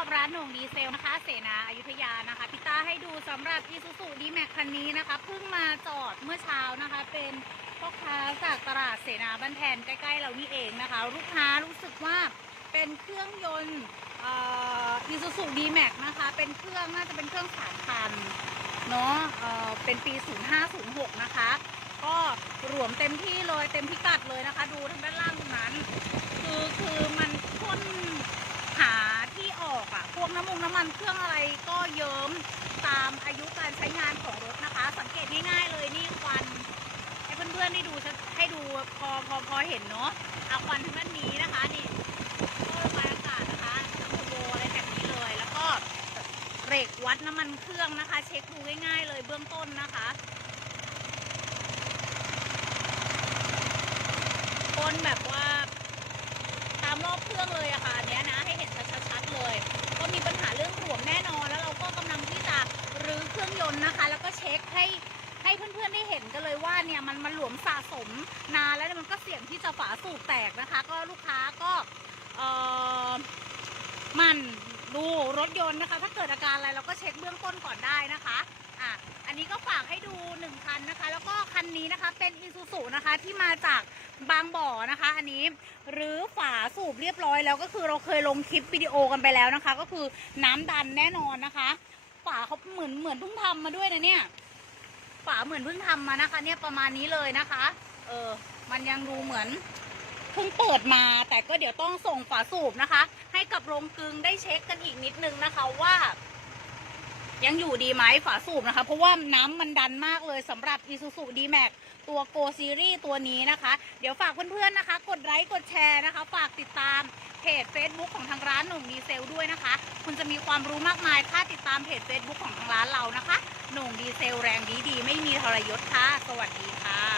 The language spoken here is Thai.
กับร้านหน่งดีเซลนะคะ เสนาอยุธยานะคะพี่ต้าให้ดูสำหรับอีซูซูดีแม็กคันนี้นะคะเพิ่งมาจอดเมื่อเช้านะคะ เป็นพ่อค้าจากตลาดเสนาบ้านแทนใกล้ๆเรานี่เองนะคะ ลูกค้ารู้สึกว่าเป็นเครื่องยนต์อีซูซูดีแม็กนะคะ เป็นเครื่องน่าจะเป็นเครื่องสามพันเนาะเป็นปี 0506 นะคะ ก็รวมเต็มที่เลยเต็มพิกัดเลยนะคะ ดูทางด้านล่างตรงนั้น คือคือมันหาที่ออกอะพวกน้ำมันน้ำมันเครื่องอะไรก็เยิ้มตามอายุการใช้งานของรถนะคะ สังเกตง่ายๆเลยนี่ควันให้เพื่อนๆได้ดูจะให้ดู พอพอพอเห็นเนาะเอาควันทางด้านนี้นะคะนี่ก็ระบายอากาศนะคะน้ำโบอะไรแบบนี้เลย แล้วก็เรกวัดน้ำมันเครื่องนะคะ เช็คดูง่ายๆเลยเบื้องต้นนะคะพ่นแบบว่าตามรอบเครื่องเลยอะค่ะอันเนี้ยนะให้เห็นชัดๆเลย ก็มีปัญหาเรื่องหลวมแน่นอนแล้วเราก็กำลังที่จะรื้อเครื่องยนต์นะคะ แล้วก็เช็คให้ ให้เพื่อนๆได้เห็นกันเลยว่าเนี่ยมันมันหลวมสะสมนานแล้วมันก็เสี่ยงที่จะฝาสูบแตกนะคะ ก็ลูกค้าก็เออมันดูรถยนต์นะคะ ถ้าเกิดอาการอะไรเราก็เช็คเบื้องต้นก่อนได้นะคะอะอันนี้ก็ฝากให้ดูหนึ่งคันนะคะ แล้วก็คันนี้นะคะเป็นอีซูซูนะคะที่มาจากบางบ่อนะคะ อันนี้หรือฝาสูบเรียบร้อยแล้วก็คือเราเคยลงคลิปวิดีโอกันไปแล้วนะคะ ก็คือน้ำดันแน่นอนนะคะ ฝาเขาเหมือนเหมือนเพิ่งทำมาด้วยนะเนี่ย ฝาเหมือนเพิ่งทำมานะคะ เนี่ยประมาณนี้เลยนะคะ เออ มันยังดูเหมือนเพิ่งเปิดมา แต่ก็เดี๋ยวต้องส่งฝาสูบนะคะ ให้กับโรงกลึงได้เช็คกันอีกนิดนึงนะคะว่า ยังอยู่ดีไหมฝาสูบนะคะ เพราะว่าน้ำมันดันมากเลยสำหรับ Isuzu D-Max ตัว Go Series ตัวนี้นะคะ เดี๋ยวฝากเพื่อนๆนะคะ กดไลค์กดแชร์นะคะ ฝากติดตามเพจ Facebook ของทางร้านหนุ่มดีเซลด้วยนะคะ คุณจะมีความรู้มากมายถ้าติดตามเพจ Facebook ของทางร้านเรานะคะ หนุ่งดีเซลแรงดีดี ไม่มีทรยศค่ะ สวัสดีค่ะ